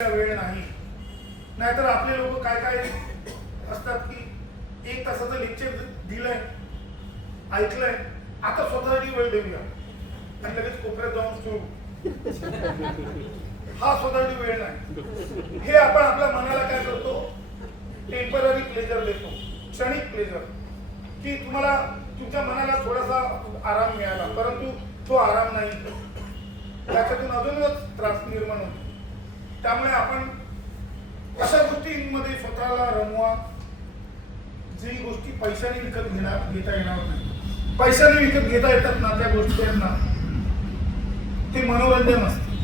वेळ नाही, नाहीतर आपले लोक काय काय असतात की 1 तासाचं लेक्चर दिलंय, ऐकलंय, आता स्वतःची वेळ देऊया आणि लगेच कोपऱ्यात जाऊन सुरू. हा स्वतःची वेळ नाही. हे आपण आपल्या मनाला काय करतो, टेम्पररी प्लेजर देतो, क्षणिक प्लेजर, की तुम्हाला तुमच्या मनाला थोडासा आराम मिळाला, परंतु तो आराम नाही, त्याच्यातून अजूनच त्रास निर्माण होतो. त्यामुळे आपण अशा गोष्टींमध्ये स्वतःला रमवा जी गोष्टी पैशाने विकत घेता येणार नाही. पैशाने विकत घेता येतात ना त्या गोष्टींना ते मनोरंजन असते,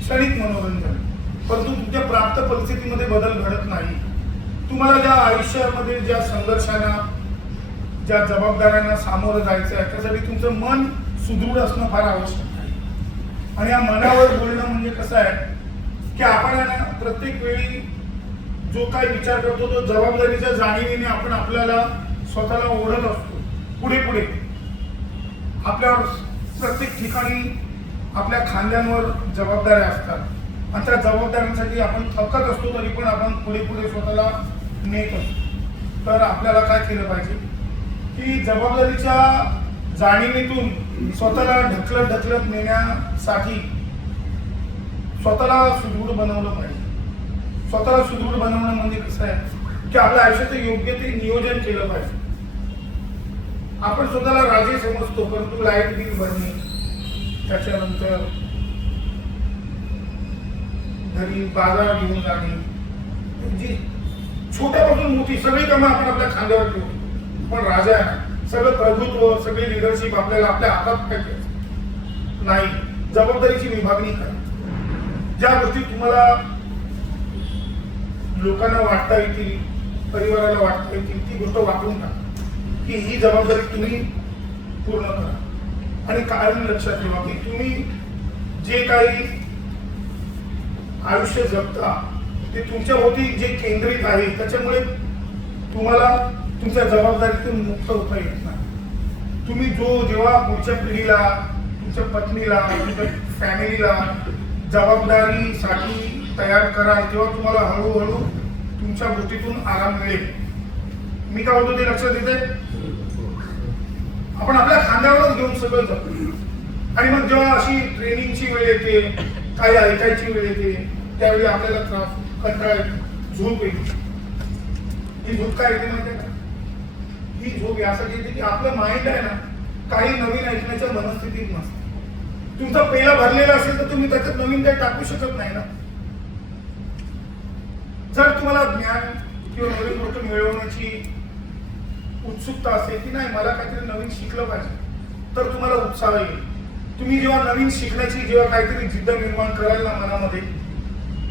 क्षणिक मनोरंजन, परंतु तुमच्या प्राप्त परिस्थितीमध्ये बदल घडत नाही. तुम्हाला ज्या आयुष्यामध्ये ज्या संघर्षांना, ज्या जबाबदाऱ्यांना सामोरं जायचं आहे, त्यासाठी तुमचं मन सुदृढ असणं फार आवश्यक आहे. आणि या मनावर बोलणं म्हणजे कसं आहे की आपण प्रत्येक वेळी जो काही विचार करतो तो जबाबदारीच्या जाणीवेने आपण आपल्याला स्वतःला ओढत असतो पुढे पुढे. आपल्यावर प्रत्येक ठिकाणी आपल्या खांद्यांवर जबाबदाऱ्या असतात आणि त्या जबाबदाऱ्यांसाठी आपण थकत असतो, तरी पण आपण पुढे पुढे स्वतःला नेत असतो. तर आपल्याला काय केलं पाहिजे की जबाबदारीच्या जाणीवेतून स्वतःला ढकलत नेण्यासाठी स्वतःला सुदृढ बनवलं पाहिजे. स्वतःला सुदृढ बनवणं म्हणजे कसं आहे की आपल्या आयुष्याचं योग्य ते नियोजन केलं पाहिजे. आपण स्वतःला राजे समजतो, परंतु लाईट बिल भरणे, त्याच्यानंतर घरी बाजार घेऊन जाणे, जी छोट्यापासून मोठी सगळी कामं आपण आपल्या खांद्यावर ठेवतो. पण राजा आहे, सगळं प्रभुत्व, सगळी लिडरशिप आपल्याला आपल्या हातात पाहिजे नाही. जबाबदारीची विभागणी करा. ज्या गोष्टी तुम्हाला लोकांना वाटता येतील, परिवाराला वाटता येतील, ती गोष्ट वापरून टाका की ही जबाबदारी तुम्ही पूर्ण करा. आणि कायम लक्षात ठेवा की तुम्ही जे काही आयुष्य जगता ते तुमच्या भोवती जे केंद्रित आहे, त्याच्यामुळे तुम्हाला तुमच्या जबाबदारीतून मुक्त होता येत नाही. तुम्ही जेव्हा पुढच्या पिढीला, तुमच्या पत्नीला, तुमच्या फॅमिलीला जबाबदारीसाठी तयार कराल, तेव्हा तुम्हाला हळूहळू तुमच्या गोष्टीतून आराम मिळेल. मी काय होतो ते लक्षात येते. आपण आपल्या खांद्यावरच घेऊन सगळं जातो आणि मग जेव्हा अशी ट्रेनिंगची वेळ येते, काही ऐकायची वेळ येते, त्यावेळी आपल्याला त्रास, कंटाळा, झोप येते. ही झोप काय येते माहिती का? ही झोप यासाठी येते की आपलं माइंड आहे ना काही नवीन ऐकण्याच्या मनस्थितीत नसतं. तुमचा पेला भरलेला असेल तर तुम्ही त्याच्यात नवीन काही टाकू शकत नाही ना. जर तुम्हाला ज्ञान किंवा नवीन गोष्ट मिळवण्याची उत्सुकता असेल की नाही मला काहीतरी नवीन शिकलं पाहिजे, तर तुम्हाला उत्साह येईल. तुम्ही जेव्हा नवीन शिकण्याची जेव्हा काहीतरी जिद्द निर्माण कराल ना मनामध्ये,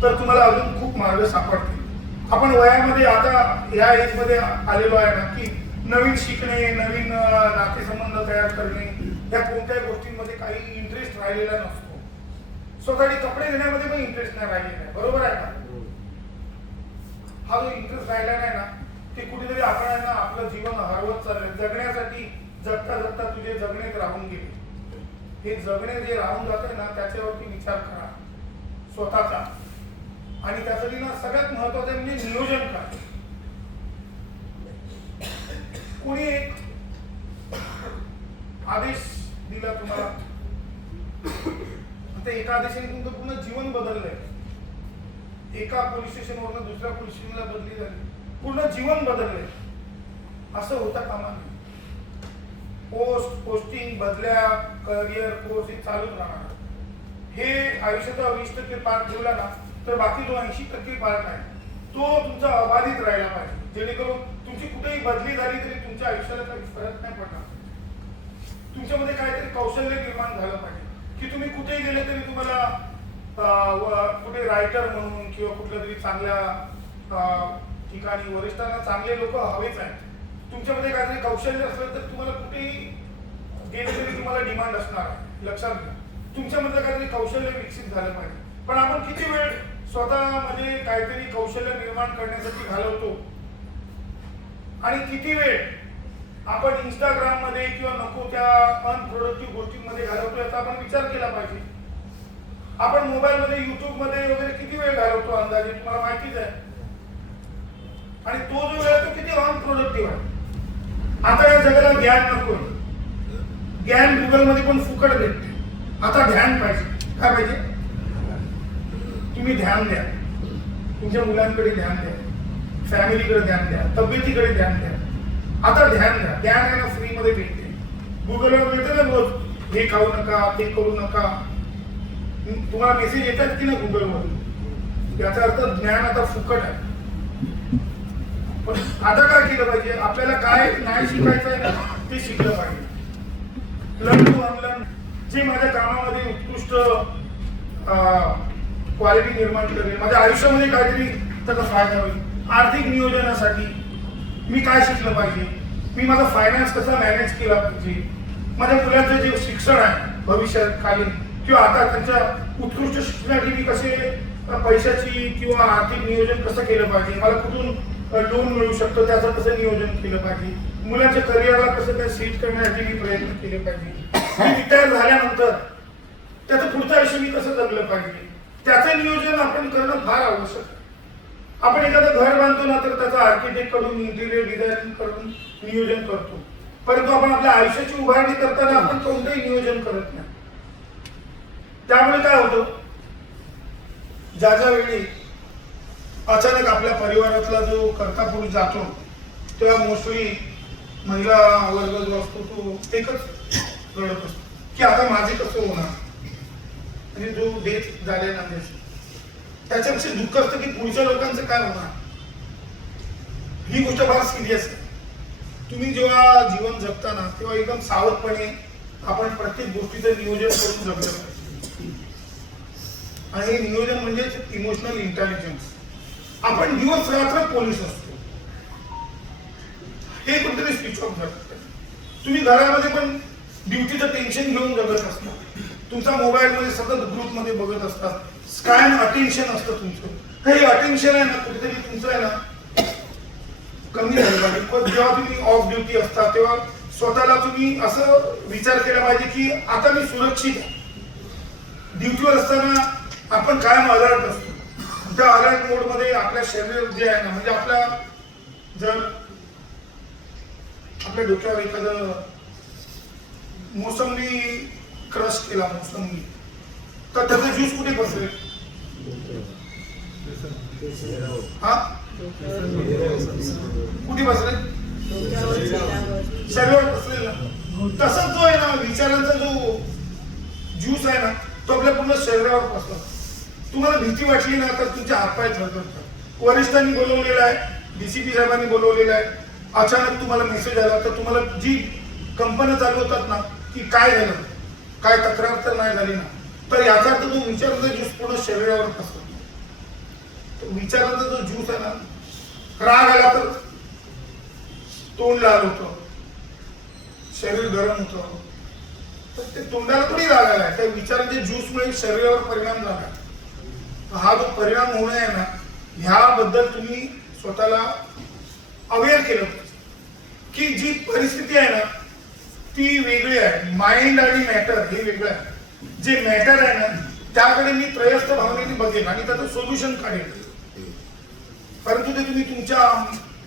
तर तुम्हाला अजून खूप मार्ग सापडतील. आपण वयामध्ये आता या एजमध्ये आलेलो आहे ना की नवीन शिकणे, नवीन नातेसंबंध तयार करणे, या कोणत्याही गोष्टींमध्ये काही इंटरेस्ट राहिलेला नसतो. स्वतःचे कपडे घेण्यामध्ये पण इंटरेस्ट नाही राहिलेला आहे, बरोबर आहे का? हा जो इंटरेस्ट राहिला नाही ना, ते कुठेतरी आपण आपलं जीवन हरवत चाललंय. जगण्यासाठी जगता जगता तुझे जगणेच राहून गेले. हे जगणे जे राहून जाते ना, त्याच्यावरती विचार करा स्वतःचा. आणि त्यासाठी ना सगळ्यात महत्वाचं म्हणजे नियोजन करा. कोणी एक आदेश दिला तुम्हाला, त्या एका आदेशाने तुमचं पूर्ण जीवन बदललंय. एका पोलीस स्टेशनवरून दुसऱ्या पोलीस स्टेशनला बदली झाली, पूर्ण जीवन बदललंय. असं होता कामा नये. पोस्टिंग, बदल्या, करिअर, कोर्स हे चालूच राहणार. हे आयुष्याचा 20% पार्ट ठेवला ना, तर बाकी जो 80% पार्ट आहे तो तुमचा अबाधित राहिला पाहिजे, जेणेकरून तुमची कुठेही बदली झाली तरी तुमच्या आयुष्याला काही फरक नाही पडणार. तुमच्यामध्ये काहीतरी कौशल्य निर्माण झालं पाहिजे की तुम्ही कुठेही गेले तरी तुम्हाला कुठे रायटर म्हणून किंवा कुठल्या तरी चांगल्या ठिकाणी वरिष्ठांना चांगले लोक हवेच आहेत. तुमच्यामध्ये काहीतरी कौशल्य असलं तर तुम्हाला कुठेही गेले तरी तुम्हाला डिमांड असणार आहे. लक्षात घ्या, तुमच्यामध्ये काहीतरी कौशल्य विकसित झालं पाहिजे. पण आपण किती वेळ स्वतःमध्ये काहीतरी कौशल्य निर्माण करण्यासाठी घालवतो आणि किती वेळ आपण इंस्टाग्राम मध्ये किंवा नको त्या अनप्रोडक्टिव्ह गोष्टींमध्ये घालवतो, याचा आपण विचार केला पाहिजे. आपण मोबाईलमध्ये युट्यूबमध्ये वगैरे किती वेळ घालवतो अंदाजे तुम्हाला माहितीच आहे. आणि तो जो वेळ आहे तो किती अनप्रोडक्टिव्ह आहे. आता या जगाला ज्ञान नकोय, ज्ञान गुगलमध्ये पण फुकट भेटते. आता ध्यान पाहिजे. काय पाहिजे? तुम्ही ध्यान द्या, तुमच्या मुलांकडे ध्यान द्या, फॅमिलीकडे ध्यान द्या, तब्येतीकडे ध्यान द्या. आता ध्यान द्या. ज्ञान आहे ना फ्रीमध्ये भेटते. गुगलवर मिळते ना रोज, हे खाऊ नका, ते करू नका. तुम्हाला मेसेज येतात की ना गुगलवर, याचा अर्थ ज्ञान आता फुकट आहे. पण आता काय केलं पाहिजे? आपल्याला काय नाही शिकायचं आहे ना ते शिकलं पाहिजे. Learn to unlearn. जे माझ्या कामामध्ये उत्कृष्ट क्वालिटी निर्माण करेल, माझ्या आयुष्यामध्ये काहीतरी त्याचा फायदा होईल. आर्थिक नियोजनासाठी मी काय शिकलं पाहिजे, मी माझा फायनान्स कसा मॅनेज केला पाहिजे, माझ्या मुलाचं जे शिक्षण आहे भविष्याकालीन किंवा आता त्यांच्या उत्कृष्ट शिक्षणासाठी मी कसे पैशाची किंवा आर्थिक नियोजन कसं केलं पाहिजे, मला कुठून लोन मिळू शकतो त्याचं कसं नियोजन केलं पाहिजे, मुलांच्या करिअरला कसं काय सेट करण्यासाठी मी प्रयत्न केले पाहिजे, मी रिटायर झाल्यानंतर त्याचं पुढचं आयुष्य मी कसं जगलं पाहिजे, त्याचं नियोजन आपण करणं फार आवश्यक आहे. आपण एखादं घर बांधतो ना तर त्याचं आर्किटेक्ट कडून, इंटिरियर डिझायनिंग कडून नियोजन करतो, परंतु आपण आपल्या आयुष्याची उभारणी करताना आपण कोणतंही नियोजन करत नाही. त्यामुळे काय होतं, ज्या ज्या वेळी अचानक आपल्या परिवारातला जो कर्ता पुरुष जातो तेव्हा मोस्टली महिला वर्ग जो असतो तो एकच रडत असतो की आता माझे कसं होणार. म्हणजे जो डेथ झाल्यानंतर त्याच्यापेक्षा दुःख असतं की पुढच्या लोकांचं काय होणार. ही गोष्ट फार सिरियस आहे. तुम्ही जेव्हा जीवन जगताना तेव्हा एकदम सावधपणे आपण प्रत्येक गोष्टीचं नियोजन करून जगलं पाहिजे. आणि हे नियोजन म्हणजेच इमोशनल इंटेलिजन्स. आपण दिवस रात्र पोलीस असतो, हे कुठेतरी स्विच ऑफ झालं. तुम्ही घरामध्ये पण ड्युटीचं टेन्शन घेऊन जगत असता, तुमचा मोबाईलमध्ये सतत ग्रुपमध्ये बघत असतात, स्कॅम अटेन्शन असतं तुमचं. हे अटेन्शन आहे ना कुठेतरी तुमचं आहे ना कमी झालं पाहिजे. पण जेव्हा तुम्ही ऑफ ड्युटी असता तेव्हा स्वतःला तुम्ही असं विचार केला पाहिजे की आता मी सुरक्षित आहे. ड्युटीवर असताना आपण कायम अलर्ट असतो. त्या अलर्ट मोड मध्ये आपल्या शरीर जे आहे ना, म्हणजे आपल्या जर आपल्या डोक्यावर एखादं मोसंबी क्रश केला मोसंबी तर त्याचा ज्यूस कुठे बसेल? हा कुठे बसले? शरीरावर बसलेला. तसंच जो आहे ना विचारांचा जो ज्यूस आहे ना तो आपल्या पूर्ण शरीरावर बसला. तुम्हाला भीती वाटली ना तर तुमचे हातपाय थरथरतात. वरिष्ठांनी बोलवलेलं आहे, डीसीपी साहेबांनी बोलवलेलं आहे, अचानक तुम्हाला मेसेज आला तर तुम्हाला जी कंपन्या चालवतात ना की काय झालं, काय तक्रार तर नाही झाली ना, तर याचा अर्थ तो विचारांचा ज्यूस पूर्ण शरीरावर बसतो. तो विचारांचा जो ज्यूस आहे ना, राग आला तर तोंड लाल होतं, शरीर गरम होतं. तर ते तोंडाला थोडी राग आलाय, त्या विचारांच्या ज्यूसमुळे शरीरावर परिणाम झाला. हा जो परिणाम होणे आहे ना ह्याबद्दल तुम्ही स्वतःला अवेअर केलं पाहिजे की जी परिस्थिती आहे ना ती वेगळी आहे. माइंड आणि मॅटर हे वेगळं आहे. जे मॅटर आहे ना त्याकडे मी त्रयस्थ भावनेने बघेन आणि त्याचं सोल्युशन काढेन. परंतु ते तुम्ही तुमच्या